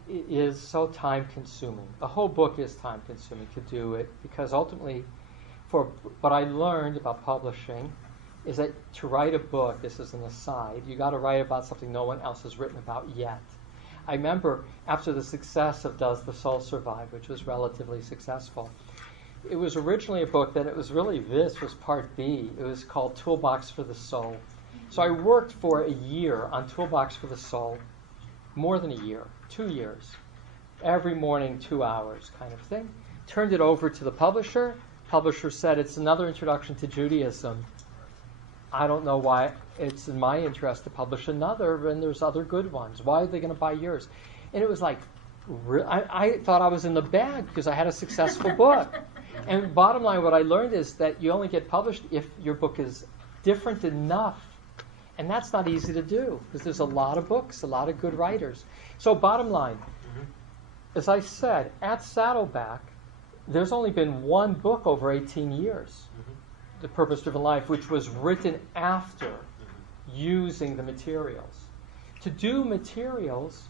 is so time-consuming. The whole book is time-consuming to do it because ultimately, for what I learned about publishing is that to write a book, this is an aside, you got to write about something no one else has written about yet. I remember after the success of Does the Soul Survive, which was relatively successful, it was originally a book that this was part B. It was called Toolbox for the Soul. So I worked for a year on Toolbox for the Soul, more than a year, 2 years, every morning 2 hours kind of thing, turned it over to the publisher. Publisher said it's another introduction to Judaism. I don't know why it's in my interest to publish another, and there's other good ones. Why are they going to buy yours? And it was like, I thought I was in the bag because I had a successful book. And bottom line, what I learned is that you only get published if your book is different enough. And that's not easy to do because there's a lot of books, a lot of good writers. So bottom line, as I said, at Saddleback, there's only been one book over 18 years, The Purpose-Driven Life, which was written after using the materials. To do materials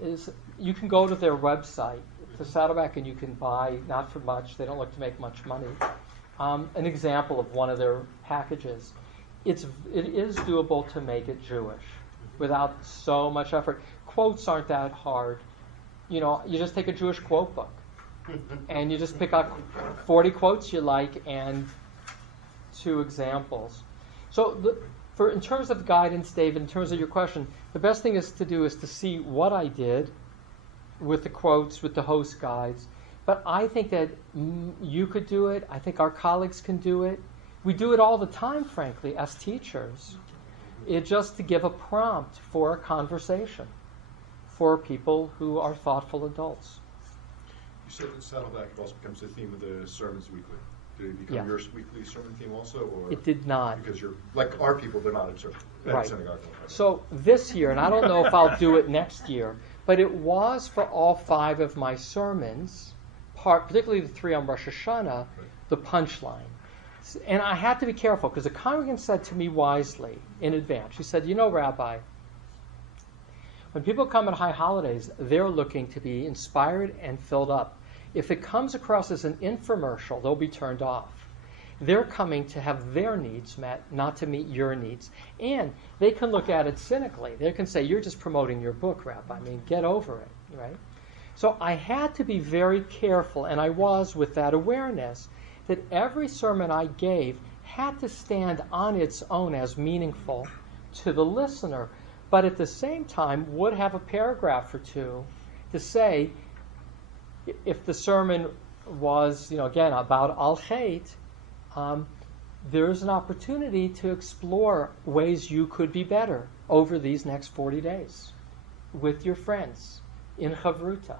is, you can go to their website, to Saddleback, and you can buy, not for much, they don't look to make much money, an example of one of their packages. It is doable to make it Jewish without so much effort. Quotes aren't that hard. You know, you just take a Jewish quote book and you just pick out 40 quotes you like and 2 examples. So in terms of guidance, David, in terms of your question, the best thing is to see what I did with the quotes, with the host guides. But I think that you could do it. I think our colleagues can do it. We do it all the time, frankly, as teachers. It's just to give a prompt for a conversation for people who are thoughtful adults. You said that Saddleback also becomes the theme of the sermons weekly. Did it become Yeah. your weekly sermon theme also? Or It did not. Because you're, like our people, they're not at Right. synagogue. So this year, and I don't know if I'll do it next year, but it was for all 5 of my sermons, particularly the 3 on Rosh Hashanah, the punchline. And I had to be careful because the congregant said to me wisely in advance, she said, you know, Rabbi, when people come at high holidays, they're looking to be inspired and filled up. If it comes across as an infomercial, they'll be turned off. They're coming to have their needs met, not to meet your needs. And they can look at it cynically. They can say, you're just promoting your book, Rabbi. I mean, get over it, right? So I had to be very careful, and I was with that awareness, that every sermon I gave had to stand on its own as meaningful to the listener, but at the same time would have a paragraph or 2 to say, if the sermon was, again, about al-Chet, there's an opportunity to explore ways you could be better over these next 40 days with your friends in Chavruta.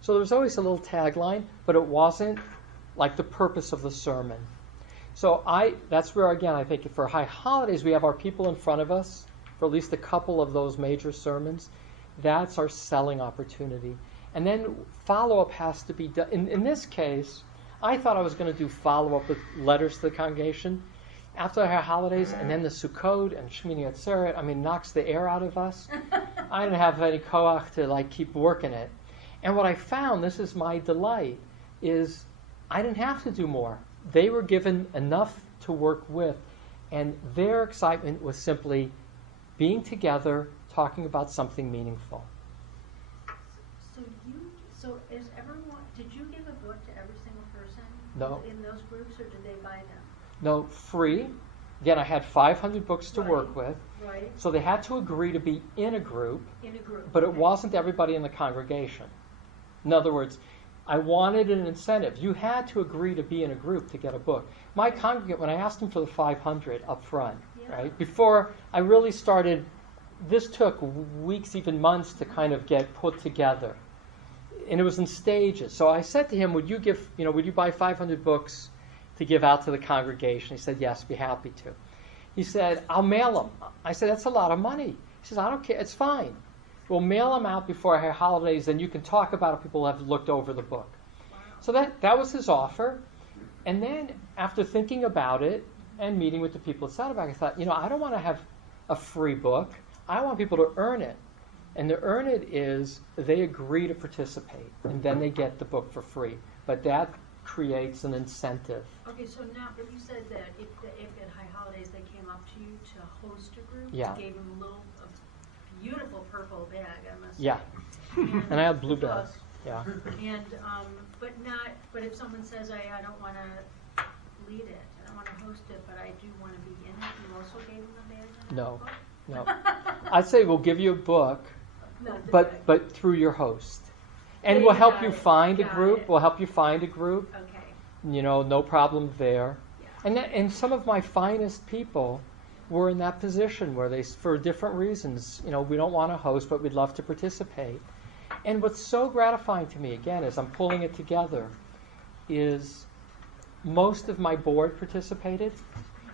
So there's always a little tagline, but it wasn't like the purpose of the sermon. So that's where, again, I think for high holidays, we have our people in front of us for at least a couple of those major sermons. That's our selling opportunity. And then follow-up has to be done. In this case, I thought I was going to do follow-up with letters to the congregation after our holidays, and then the Sukkot and Shmini Atzeret, knocks the air out of us. I didn't have any koach to keep working it. And what I found, this is my delight, is I didn't have to do more. They were given enough to work with, and their excitement was simply being together, talking about something meaningful. So is everyone, did you give a book to every single person No. in those groups, or did they buy them? No, free. Again, I had 500 books to work with, Right, so they had to agree to be in a group, in a group. but it okay. wasn't everybody in the congregation. In other words, I wanted an incentive. You had to agree to be in a group to get a book. My congregant, when I asked them for the 500 up front, Yeah. right, before I really started, this took weeks, even months to kind of get put together. And it was in stages. So I said to him, would you buy 500 books to give out to the congregation? He said, yes, be happy to. He said, I'll mail them. I said, that's a lot of money. He says, I don't care, it's fine. We'll mail them out before our holidays, and you can talk about it. People have looked over the book. Wow. So that was his offer. And then after thinking about it and meeting with the people at Saddleback, I thought, I don't want to have a free book. I want people to earn it. And to earn it is they agree to participate, and then they get the book for free. But that creates an incentive. Okay, so now, but you said that if at high holidays they came up to you to host a group, Yeah. you gave them a beautiful purple bag, I must say. Yeah. And I had blue bag. Plus- Yeah. And, but if someone says, I don't want to lead it, I don't want to host it, but I do want to be in it, you also gave them a bag and a No. book? No. I'd say we'll give you a book, No, but through your host. And Yeah, we'll you help got you it. find a Got group. it. We'll help you find a group. Okay. No problem there. Yeah. And some of my finest people were in that position where they, for different reasons, we don't want to host, but we'd love to participate. And what's so gratifying to me, again, as I'm pulling it together, is most of my board participated.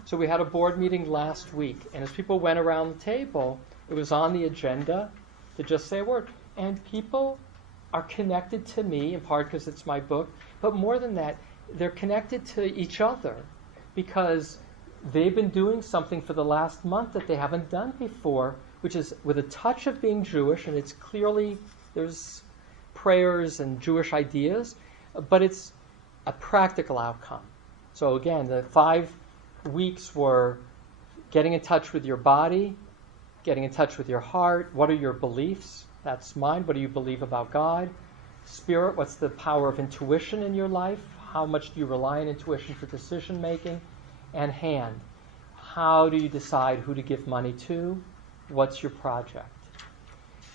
So we had a board meeting last week, and as people went around the table, it was on the agenda to just say a word. And people are connected to me, in part because it's my book, but more than that, they're connected to each other because they've been doing something for the last month that they haven't done before, which is with a touch of being Jewish, and it's clearly, there's prayers and Jewish ideas, but it's a practical outcome. So again, the 5 weeks were getting in touch with your body, getting in touch with your heart. What are your beliefs? That's mine. What do you believe about God? Spirit, what's the power of intuition in your life? How much do you rely on intuition for decision making? And hand, how do you decide who to give money to? What's your project?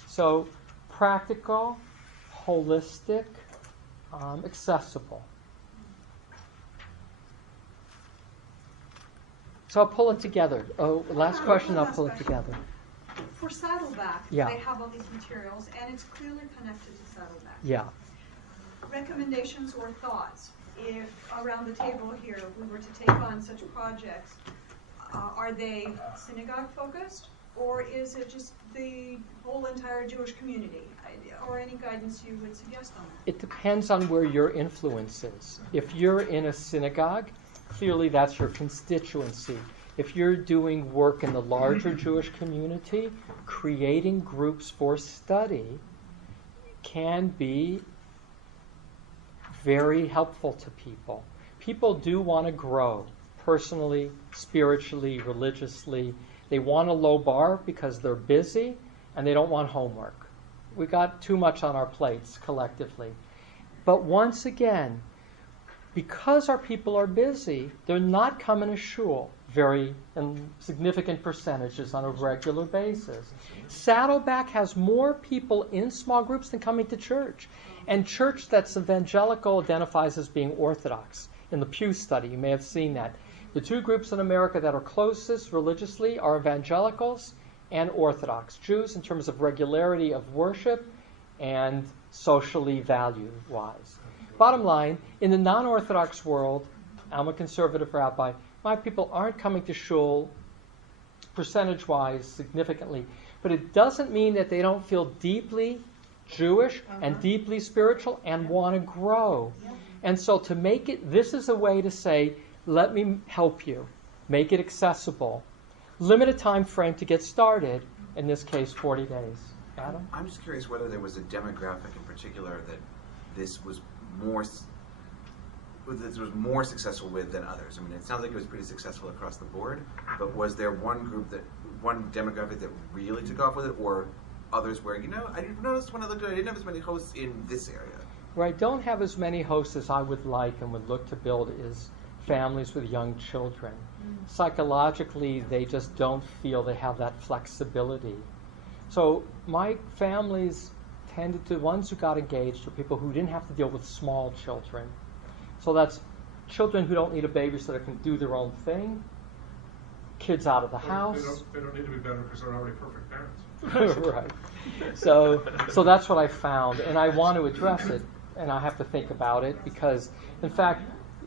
So practical, holistic, accessible. So I'll pull it together. Oh, last question, I'll pull it together. For Saddleback, Yeah. they have all these materials, and it's clearly connected to Saddleback. Yeah. Recommendations or thoughts, if around the table here we were to take on such projects, are they synagogue focused, or is it just the whole entire Jewish community? Or any guidance you would suggest on that? It depends on where your influence is. If you're in a synagogue, clearly that's your constituency. If you're doing work in the larger Jewish community, creating groups for study can be very helpful to people. People do want to grow personally, spiritually, religiously. They want a low bar because they're busy and they don't want homework. We got too much on our plates collectively. But once again, because our people are busy, they're not coming to shul very in significant percentages on a regular basis. Saddleback has more people in small groups than coming to church. And church that's evangelical identifies as being Orthodox. In the Pew study, you may have seen that. The 2 groups in America that are closest religiously are evangelicals and Orthodox Jews in terms of regularity of worship and socially value-wise. Bottom line, in the non-Orthodox world, I'm a conservative rabbi, my people aren't coming to shul percentage-wise significantly, but it doesn't mean that they don't feel deeply Jewish and deeply spiritual and want to grow. And so to make it, this is a way to say, let me help you, make it accessible. Limited time frame to get started, in this case 40 days. Adam? I'm just curious whether there was a demographic in particular that this was more successful with than others. I mean, it sounds like it was pretty successful across the board, but was there one demographic that really took off with it, or others where, I didn't notice when I looked at it, I didn't have as many hosts in this area? Where I don't have as many hosts as I would like and would look to build is families with young children. Psychologically, they just don't feel they have that flexibility. So my families tended to, the ones who got engaged are people who didn't have to deal with small children. So that's children who don't need a babysitter, can do their own thing, kids out of the house. They don't need to be better because they're already perfect parents. Right. So that's what I found, and I want to address it, and I have to think about it because, in fact,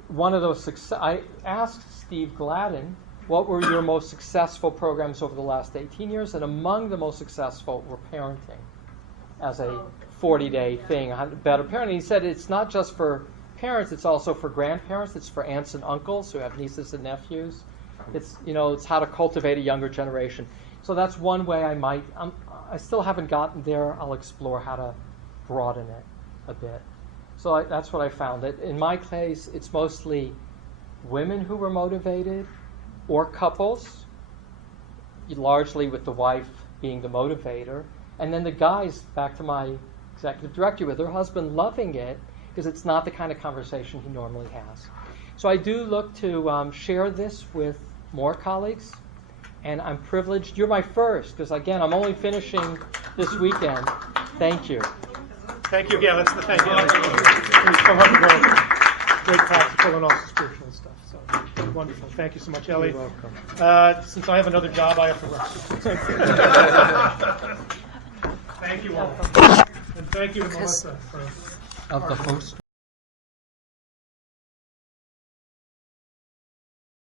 one of those I asked Steve Gladden, what were your most successful programs over the last 18 years? And among the most successful were parenting as a 40-day thing, better parenting. He said it's not just for parents, it's also for grandparents, it's for aunts and uncles who have nieces and nephews. It's, it's how to cultivate a younger generation. So that's one way I still haven't gotten there. I'll explore how to broaden it a bit. So that's what I found. In my case, it's mostly women who were motivated or couples, largely with the wife being the motivator. And then the guys, back to my executive director, with her husband loving it because it's not the kind of conversation he normally has. So I do look to share this with more colleagues. And I'm privileged. You're my first because, again, I'm only finishing this weekend. Thank you. Thank you again. Let's thank you. It's so hard to go. Great practical and also spiritual stuff. So wonderful. Thank you so much, Ellie. You're welcome. Since I have another job, I have to run. Thank you all. And thank you, Melissa, for Of the host